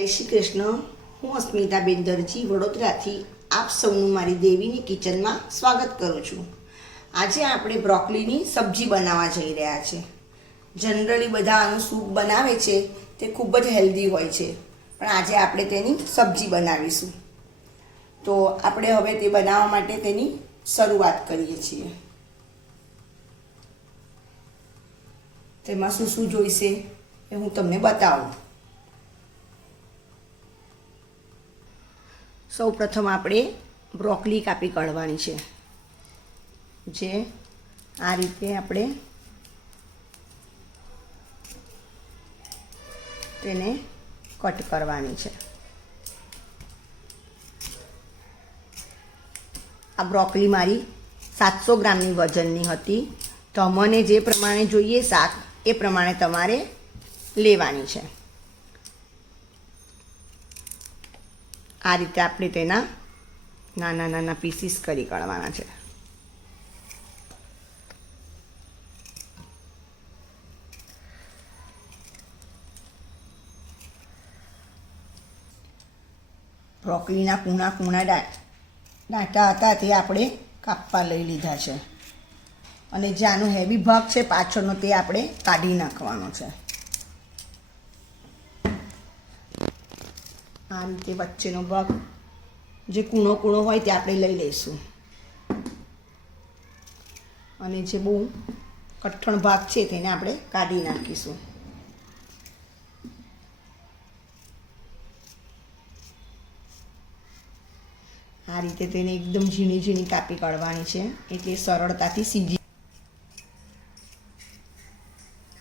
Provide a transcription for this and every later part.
જય શ્રી કૃષ્ણ હું અસ્મિતાબેન દરજી વડોદરાથી આપ સૌનું મારી દેવીની કિચનમાં સ્વાગત કરું છું. આજે આપણે બ્રોકલીની સબ્જી બનાવવા જઈ રહ્યા છે. જનરલી બધા આનું સૂપ બનાવે છે, તે ખૂબ જ હેલ્ધી હોય છે, પણ આજે આપણે તેની સબ્જી બનાવીશું. તો આપણે હવે તે બનાવવા માટે તેની શરૂઆત કરીએ છીએ. તેમાં શું શું જોઈશે એ હું તમને બતાવું. સૌ પ્રથમ આપણે બ્રોકલી કાપી કાઢવાની છે. જે આ રીતે આપણે તેને કટ કરવાની છે. આ બ્રોકલી મારી સાતસો ગ્રામની વજનની હતી. તમને જે પ્રમાણે જોઈએ શાક, એ પ્રમાણે તમારે લેવાની છે. આ રીતે આપણે તેના નાના નાના પીસીસ કરી કાઢવાના છે. બ્રોકલીના કૂણા કૂણા ડાંટા હતા તે આપણે કાપવા લઈ લીધા છે. અને જે આનો હેવી ભાગ છે પાછળનો તે આપણે કાઢી નાખવાનો છે. આ રીતે વચ્ચેનો ભાગ જે કૂણો કૂણો હોય તે આપણે લઈ લઈશું. અને જે બહુ કઠણ ભાગ છે તેને આપણે કાઢી નાખીશું. આ રીતે તેને એકદમ ઝીણી ઝીણી કાપી કાઢવાની છે એટલે સરળતાથી સીજી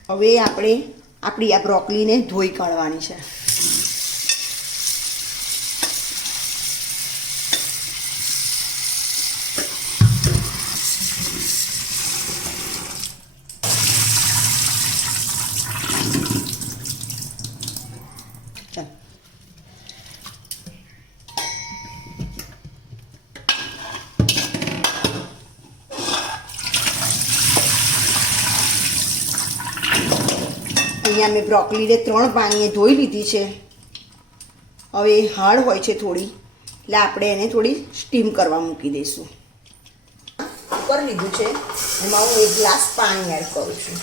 હવે આપણે આપણી આ બ્રોકલીને ધોઈ કાઢવાની છે. અહીંયા મેં બ્રોકલીને ત્રણ પાણીએ ધોઈ લીધી છે. હવે હાર્ડ હોય છે થોડી. એટલે આપણે એને થોડી સ્ટીમ કરવા મૂકી દઈશું. ઉપર લીધું છે. એમાં હું એક ગ્લાસ પાણી એડ કરું છું.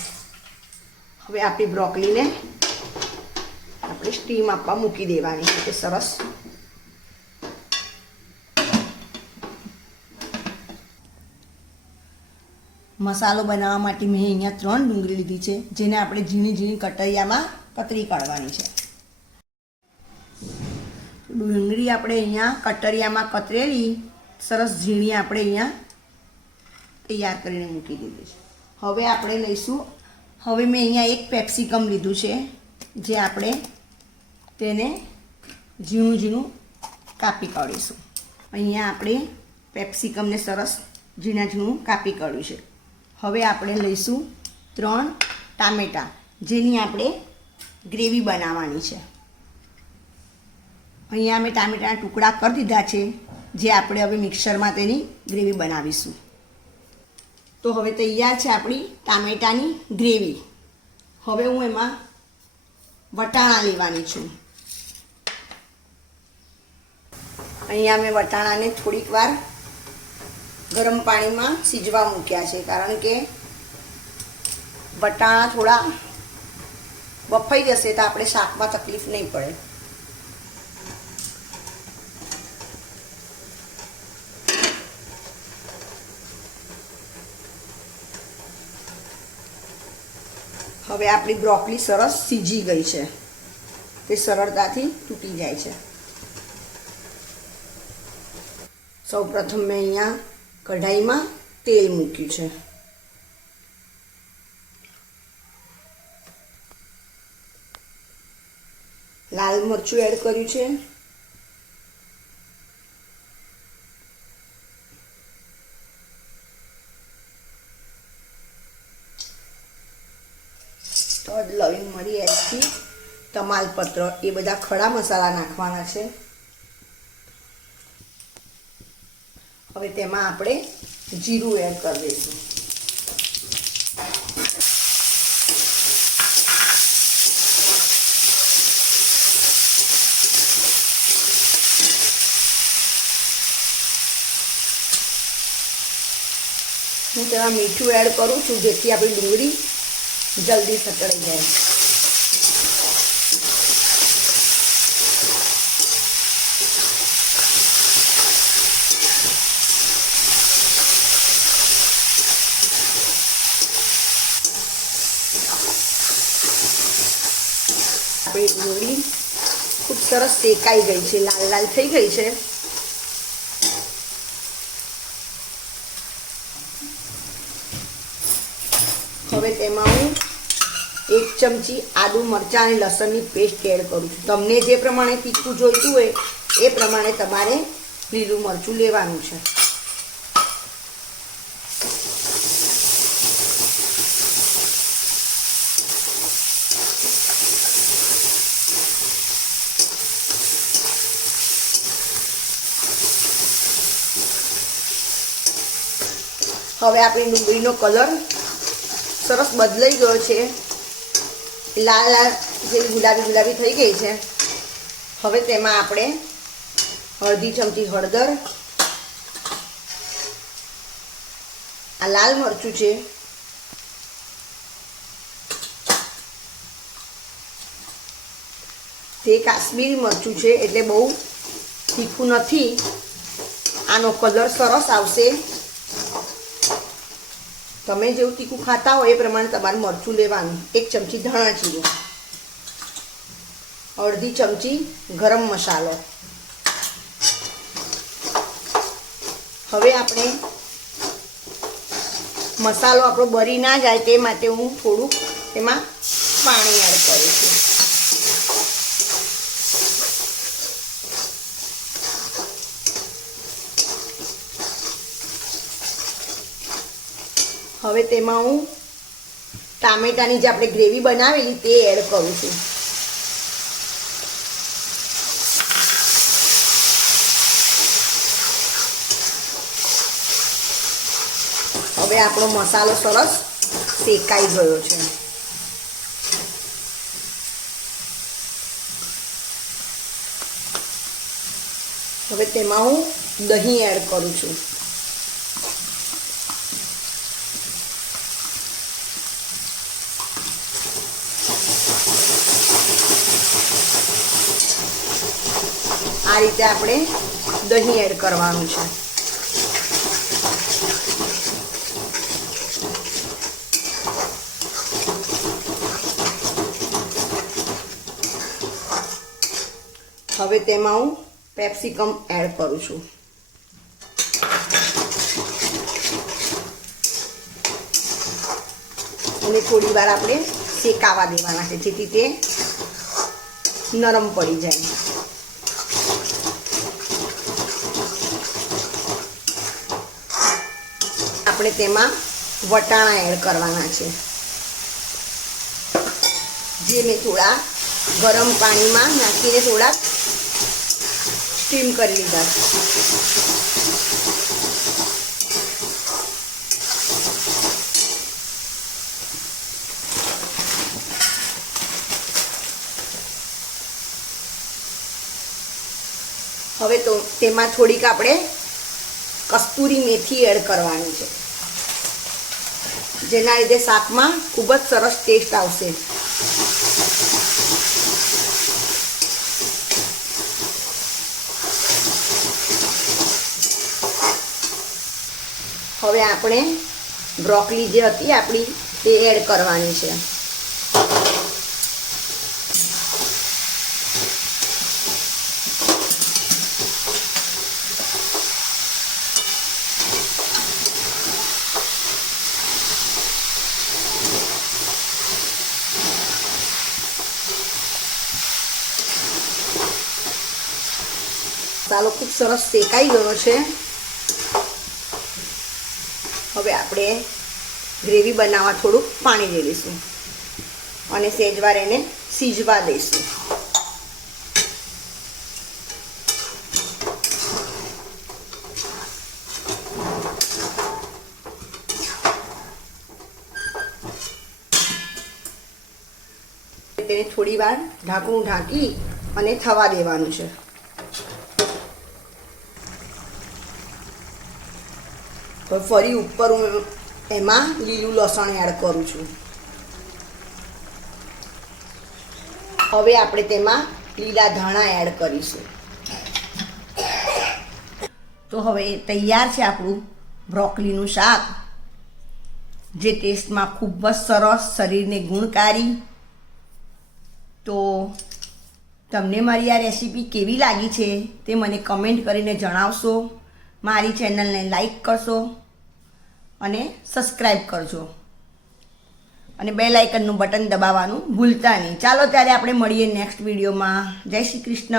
હવે આપણી બ્રોકલીને આપણે સ્ટીમ આપવા મૂકી દેવાની છે. સરસ મસાલો બનાવવા માટે મેં અહીંયા ત્રણ ડુંગળી લીધી છે, જેને આપણે ઝીણી ઝીણી કટરિયામાં કતરી કાઢવાની છે. ડુંગળી આપણે અહીંયા કટરિયામાં કતરેલી સરસ ઝીણી આપણે અહીંયા તૈયાર કરીને મૂકી દીધી છે. હવે આપણે લઈશું. હવે મેં અહીંયા એક પેપ્સિકમ લીધું છે, જે આપણે તેને ઝીણું ઝીણું કાપી કાઢીશું. અહીંયા આપણે પેપ્સિકમને સરસ ઝીણા ઝીણું કાપી કાઢ્યું છે. હવે આપણે લઈશું ત્રણ ટામેટાં, જેની આપણે ગ્રેવી બનાવવાની છે. અહીંયા અમે ટામેટાના ટુકડા કરી દીધા છે, જે આપણે હવે મિક્સરમાં તેની ગ્રેવી બનાવીશું. તો હવે તૈયાર છે આપણી ટામેટાની ગ્રેવી. હવે હું એમાં વટાણા લેવાની છું. અહીંયા મેં વટાણાને થોડીક વાર ગરમ પાણીમાં સીજવા મૂક્યા છે, કારણ કે વટાણા થોડા બફાઈ જશે તો આપણે શાકમાં તકલીફ નહીં પડે. હવે આપણી બ્રોકલી સરસ સીજી ગઈ છે. તે સરળતાથી તૂટી જાય છે. સૌ પ્રથમ મેં અહીંયા કઢાઈમાં તેલ મૂક્યું છે. લાલ મરચું એડ કર્યું છે. તડ લવિંગ મરી એડથી તમાલપત્ર, એ બધા ખડા મસાલા નાખવાના છે. હવે તેમાં આપણે જીરું એડ કરી દઈશું. હું તેમાં મીઠું એડ કરું છું જેથી આપણી ડુંગળી જલ્દી સકળી જાય. આપણી ડુંગળી ખૂબ સરસ શેકાઈ ગઈ છે, લાલ લાલ થઈ ગઈ છે. હવે તેમાં હું એક ચમચી આદુ મરચાં અને લસણની પેસ્ટ એડ કરું છું. તમને જે પ્રમાણે તીખું જોઈતું હોય, એ પ્રમાણે તમારે લીલું મરચું લેવાનું છે. હવે આપણી ડુંગળીનો કલર સરસ બદલાઈ ગયો છે. લાલ લાલ જેવી ગુલાબી ગુલાબી થઈ ગઈ છે. હવે તેમાં આપણે અડધી ચમચી હળદર, આ લાલ મરચું છે. તે કાશ્મીરી મરચું છે, એટલે બહુ તીખું નથી. આનો કલર સરસ આવશે. તમે જેવું તીખું ખાતા હોય એ પ્રમાણે તમારે મરચું લેવાનું. એક ચમચી ધાણા જીરું. અડધી ચમચી ગરમ મસાલો. હવે આપણે મસાલો આપણો બરી ના જાય તે માટે હું થોડુંક એમાં પાણી એડ કરું છું. હવે તેમાં હું ટામેટાની જે આપણે ગ્રેવી બનાવેલી તે એડ કરું છું. હવે આપણો મસાલો સરસ શેકાઈ ગયો છે. હવે તેમાં હું દહીં એડ કરું છું. આ રીતે આપણે દહીં એડ કરવાનું છે. હવે તેમાં હું પેપ્સિકમ એડ કરું છું. અને થોડી વાર આપણે શેકાવા દેવાના છે, જેથી તે નરમ પડી જાય. આપણે તેમાં વટાણા એડ કરવાના છે. જે મેં થોડા ગરમ પાણીમાં નાખીને થોડા સ્ટીમ કરી લીધા હવે તો તેમાં થોડીક આપણે કસ્તુરી મેથી એડ કરવાની છે. જેના લીધે શાકમાં ખૂબ જ સરસ ટેસ્ટ આવશે. હવે આપણે બ્રોકલી જે હતી આપણી તે એડ કરવાની છે. મસાલો ખૂબ સરસ શેકાઈ ગયો છે. હવે આપણે ગ્રેવી બનાવવા થોડુંક પાણી રેડીશું અને સેજવાર એને સીજવા દઈશું. તેને થોડી વાર ઢાંકણું ઢાંકી અને થવા દેવાનું છે. ફરી ઉપર હું એમાં લીલું લસણ એડ કરું છું. હવે આપણે તેમાં લીલા ધાણા એડ કરીશું. તો હવે તૈયાર છે આપણું બ્રોકલીનું શાક. જે ટેસ્ટમાં ખૂબ જ સરસ શરીરને ગુણકારી. તો તમને મારી આ રેસીપી કેવી લાગી છે તે મને કમેન્ટ કરીને જણાવશો. મારી ચેનલને લાઈક કરશો. અને સબસ્ક્રાઈબ કરજો. અને બે લાઇકનનું બટન દબાવવાનું ભૂલતા નહીં. ચાલો ત્યારે આપણે મળીએ નેક્સ્ટ વિડીયોમાં જય શ્રી કૃષ્ણ.